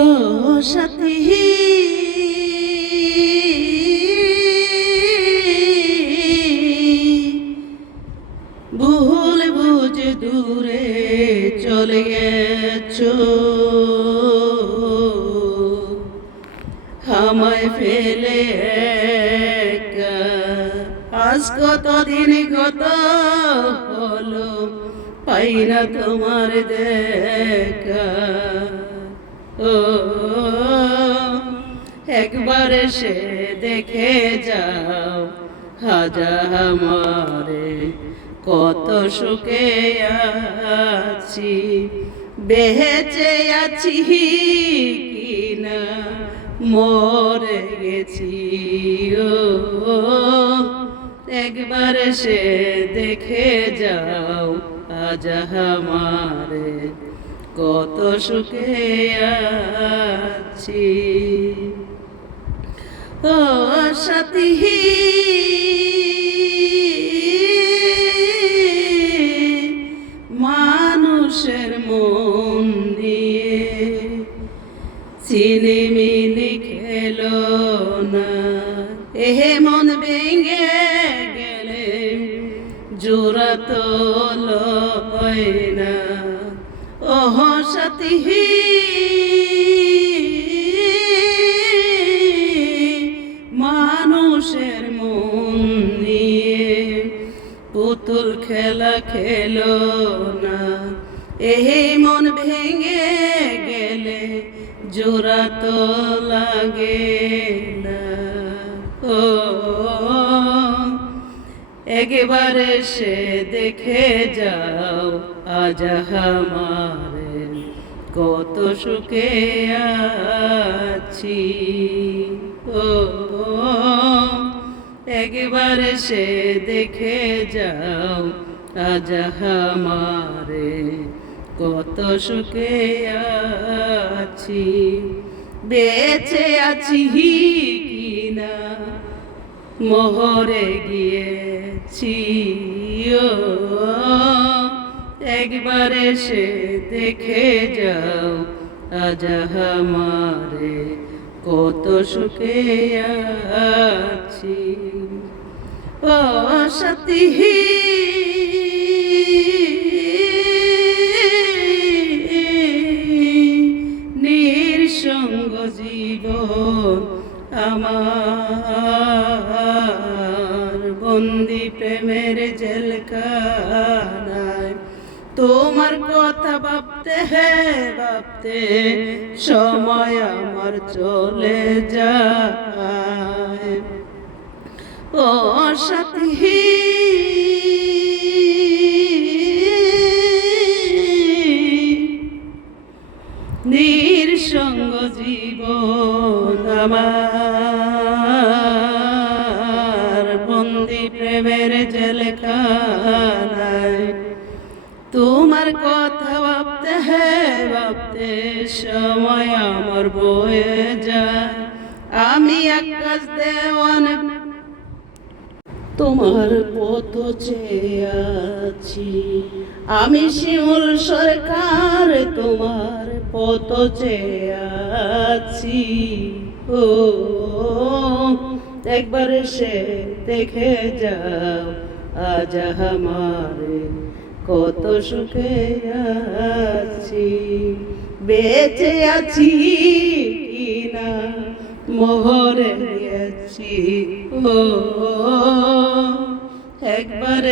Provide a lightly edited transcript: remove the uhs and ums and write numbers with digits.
ও সাথী ভুল বুঝে দূরে চলে গেছো, আমায় ফেলে একা। আজ কতদিন কত হলো পাই না তোমার দেখা। ও একবার এসে দেখে যাও হাজা আমারে, কত সুখে আছি, বেঁচে আছি কিনা মরে গেছি। ও একবার সে দেখে যাও আজ আমারে, কত সুখে আছি। ও সাথী মানুষের মন দিয়ে ছিনিমিনি খেলো না, এহে মন ভেঙে গেলে জোড়া তো লয় না। ওহ সাথী মানুষের মন নিয়ে পুতুল খেলা খেলো না, এই মন ভেঙে গেলে জোড়া তো লাগে না। ও একবার সে দেখে যাও আজ আমারে, কত সুখে আছি। ও একবার সে দেখে যাও আজ আমারে, কত সুখে আছি, বেঁচে আছি কিনা মরে গিয়েছি। ও একবার সে দেখে যাও আজ আমারে, কত সুখে আছি। ও সাথী নিঃসঙ্গ জীবন আমার, বন্দি প্রেমের জেলখানায়, তোমার কথা ভাবতে ভাবতে সময় আমার চলে যায়। ও সাথী নিঃসঙ্গ জীবন আমার, বন্দি প্রেমের জেলখানায়, তোমার কথা ভাবতে ভাবতে সময় আমার বয়ে যায়। আমি আকাশ দেওয়ান তোমার পথ চেয়ে আছি, আমি শিমুল সরকার তোমার পথ চেয়ে আছি। ও একবার সে দেখে যাও আজ আমারে, কত সুখে আছি, বেঁচে আছি কিনা মরে গেছি। ও একবার